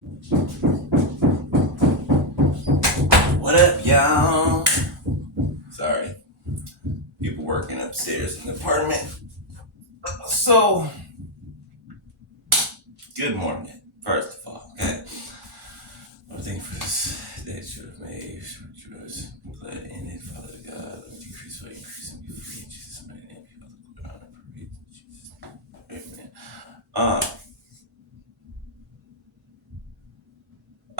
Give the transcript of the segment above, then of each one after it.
What up, y'all? Sorry, people working upstairs in the apartment. So, good morning, first of all, okay? I'm thankful for this day that you have made, which you was glad in it, Father God. Let me decrease while you increase and be free in Jesus' mighty name. Father, glory, honor, praise in Jesus' name. Amen.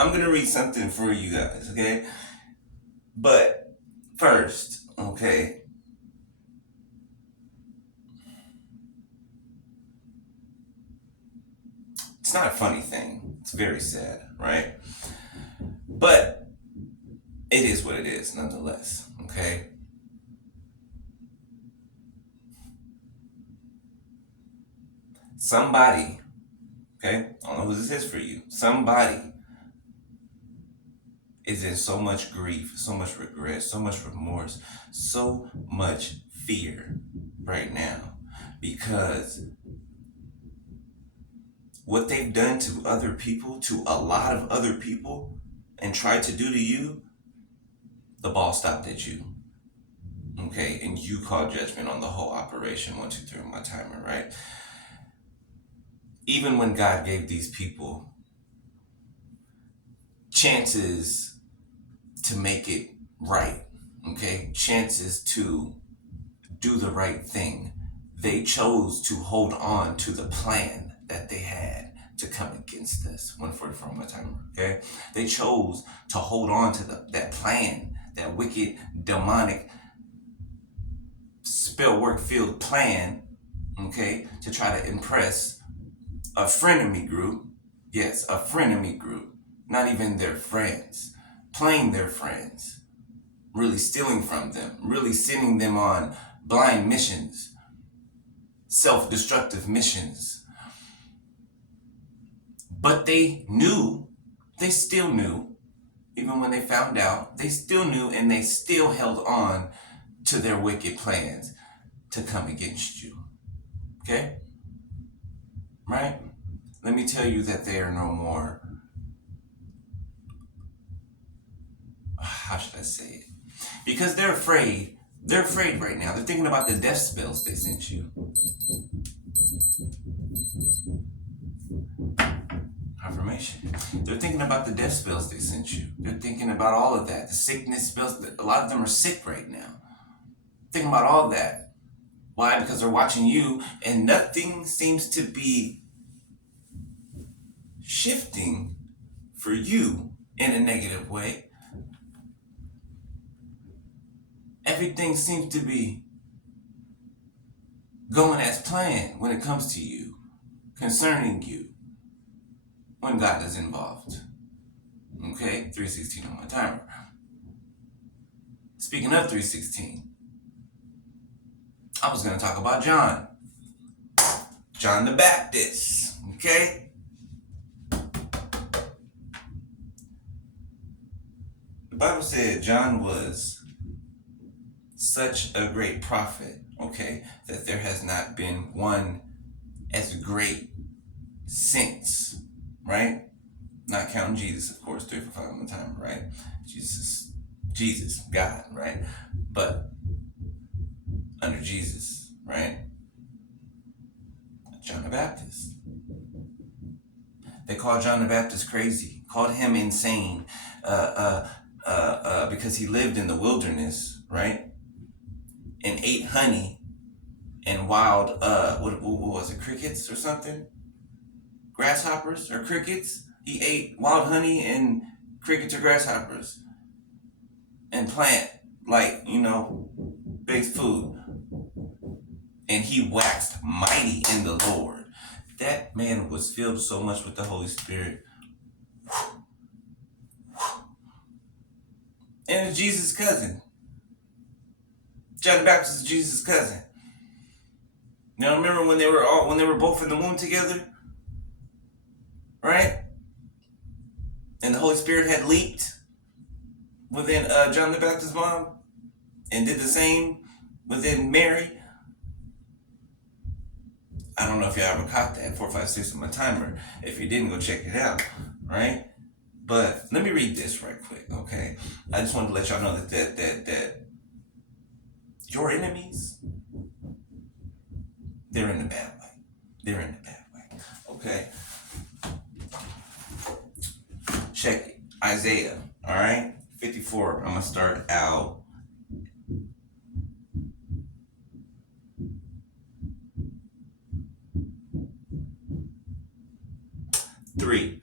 I'm gonna read something for you guys, okay? But first, okay, it's not a funny thing. It's very sad, right? But it is what it is, nonetheless, okay? Somebody, okay, I don't know who this is for you. Somebody is in so much grief, so much regret, so much remorse, so much fear right now because what they've done to other people, to a lot of other people, and tried to do to you, the ball stopped at you. Okay, and you called judgment on the whole operation. 1, 2, 3 on my timer, right? Even when God gave these people chances to make it right, okay, chances to do the right thing, they chose to hold on to the plan that they had to come against us. 144 on my timer, okay? They chose to hold on to that plan, that wicked, demonic, spell work filled plan, okay, to try to impress a frenemy group. Yes, a frenemy group. Not even their friends. Playing their friends. Really stealing from them. Really sending them on blind missions. Self-destructive missions. But they still knew, even when they found out, they still knew and they still held on to their wicked plans to come against you. Okay? Right? Let me tell you that they are no more, how should I say it? Because they're afraid. They're afraid right now. They're thinking about the death spells they sent you. Confirmation. They're thinking about the death spells they sent you. They're thinking about all of that. The sickness spells. A lot of them are sick right now. Thinking about all that. Why? Because they're watching you and nothing seems to be shifting for you in a negative way. Everything seems to be going as planned when it comes to you, concerning you, when God is involved. Okay, 316 on my timer. Speaking of 316, I was going to talk about John the Baptist. Okay? The Bible said John was such a great prophet, okay, that there has not been one as great since, right? Not counting Jesus, of course, 345 on the timer, right? Jesus, God, right? But under Jesus, right? John the Baptist. They called John the Baptist crazy, called him insane, because he lived in the wilderness, right? And ate honey and wild, what was it, crickets or something? Grasshoppers or crickets? He ate wild honey and crickets or grasshoppers and plant, based food. And he waxed mighty in the Lord. That man was filled so much with the Holy Spirit. And it's Jesus' cousin. John the Baptist is Jesus' cousin. Now remember when they were both in the womb together? Right? And the Holy Spirit had leaped within John the Baptist's mom and did the same within Mary. I don't know if y'all ever caught that, 456 on my timer. If you didn't, go check it out. right? But let me read this right quick, okay? I just wanted to let y'all know that your enemies, they're in the bad way. They're in the bad way. Okay? Check it. Isaiah, all right? 54. I'm gonna start out 3.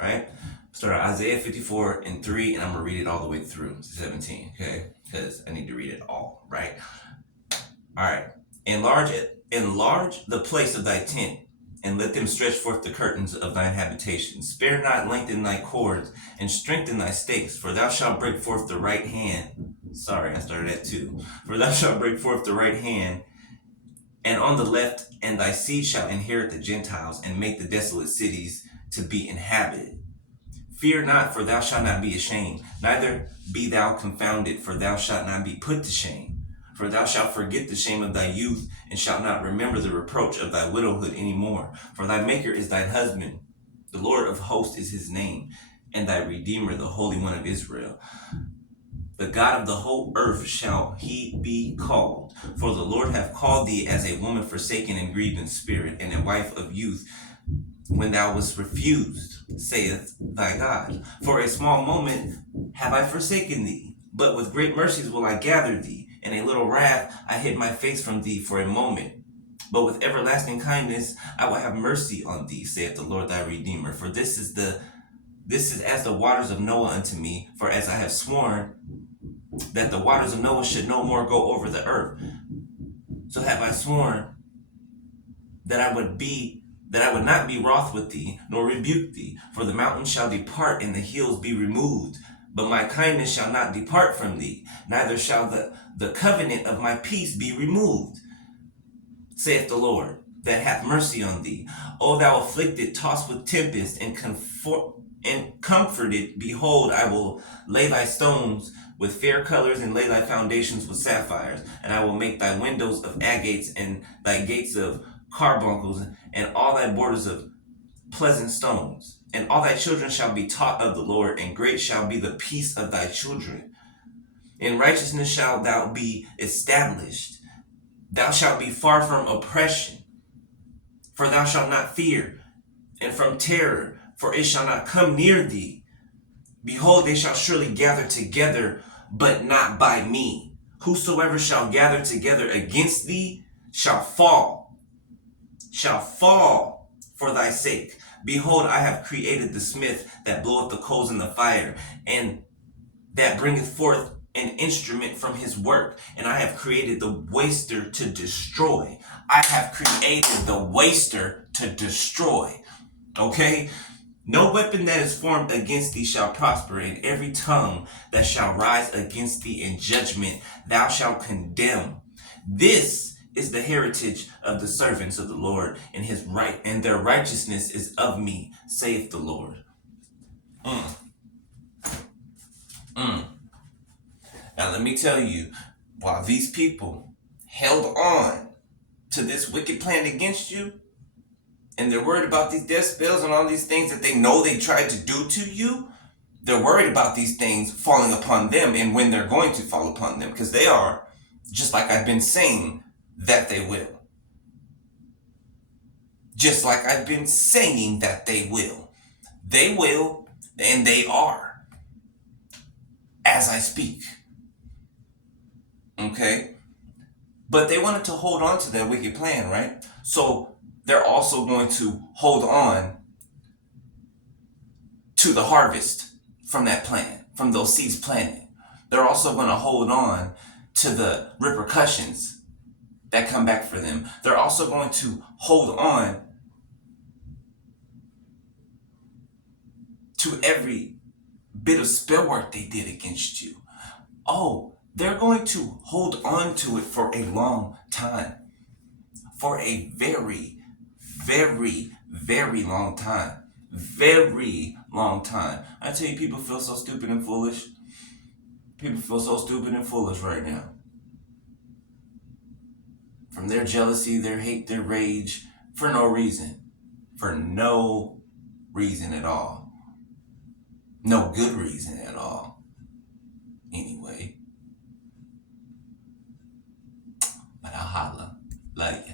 Right? Start at Isaiah 54 and 3, and I'm gonna read it all the way through 17, okay? Because I need to read it all, right? All right. Enlarge the place of thy tent, and let them stretch forth the curtains of thine habitation. Spare not, lengthen thy cords, and strengthen thy stakes, for thou shalt break forth the right hand. Sorry, I started at 2. For thou shalt break forth the right hand, and on the left, and thy seed shall inherit the Gentiles, and make the desolate cities to be inhabited. Fear not, for thou shalt not be ashamed, neither be thou confounded, for thou shalt not be put to shame. For thou shalt forget the shame of thy youth, and shalt not remember the reproach of thy widowhood any more. For thy Maker is thine husband, the Lord of hosts is his name, and thy Redeemer, the Holy One of Israel. The God of the whole earth shall he be called. For the Lord hath called thee as a woman forsaken and grieved in spirit, and a wife of youth, when thou wast refused, saith thy God. For a small moment have I forsaken thee, but with great mercies will I gather thee. In a little wrath I hid my face from thee for a moment. But with everlasting kindness I will have mercy on thee, saith the Lord thy Redeemer. For this is as the waters of Noah unto me, for as I have sworn that the waters of Noah should no more go over the earth, so have I sworn that I would not be wroth with thee, nor rebuke thee. For the mountains shall depart, and the hills be removed, but my kindness shall not depart from thee, neither shall the covenant of my peace be removed, saith the Lord, that hath mercy on thee. O thou afflicted, tossed with tempest, and comforted, behold, I will lay thy stones with fair colors, and lay thy foundations with sapphires. And I will make thy windows of agates, and thy gates of carbuncles, and all thy borders of pleasant stones. And all thy children shall be taught of the Lord, and great shall be the peace of thy children. In righteousness shalt thou be established. Thou shalt be far from oppression, for thou shalt not fear, and from terror, for it shall not come near thee. Behold, they shall surely gather together, but not by me. Whosoever shall gather together against thee shall fall for thy sake. Behold, I have created the smith that bloweth the coals in the fire, and that bringeth forth an instrument from his work. And I have created the waster to destroy. I have created the waster to destroy. Okay? No weapon that is formed against thee shall prosper, and every tongue that shall rise against thee in judgment thou shalt condemn. This is the heritage of the servants of the Lord, and his right, and their righteousness is of me, saith the Lord. Now let me tell you, while these people held on to this wicked plan against you, and they're worried about these death spells and all these things that they know they tried to do to you, they're worried about these things falling upon them and when they're going to fall upon them, because they are, just like I've been saying, that they will. Just like I've been saying that they will. They will, and they are, as I speak. Okay? But they wanted to hold on to that wicked plan, right? So they're also going to hold on to the harvest from that plan, from those seeds planted. They're also going to hold on to the repercussions that come back for them. They're also going to hold on to every bit of spell work they did against you. Oh, they're going to hold on to it for a long time. For a very, very, very long time. Very long time. I tell you, people feel so stupid and foolish. People feel so stupid and foolish right now. From their jealousy, their hate, their rage, for no reason. For no reason at all. No good reason at all. Anyway, but I'll holla. Love ya.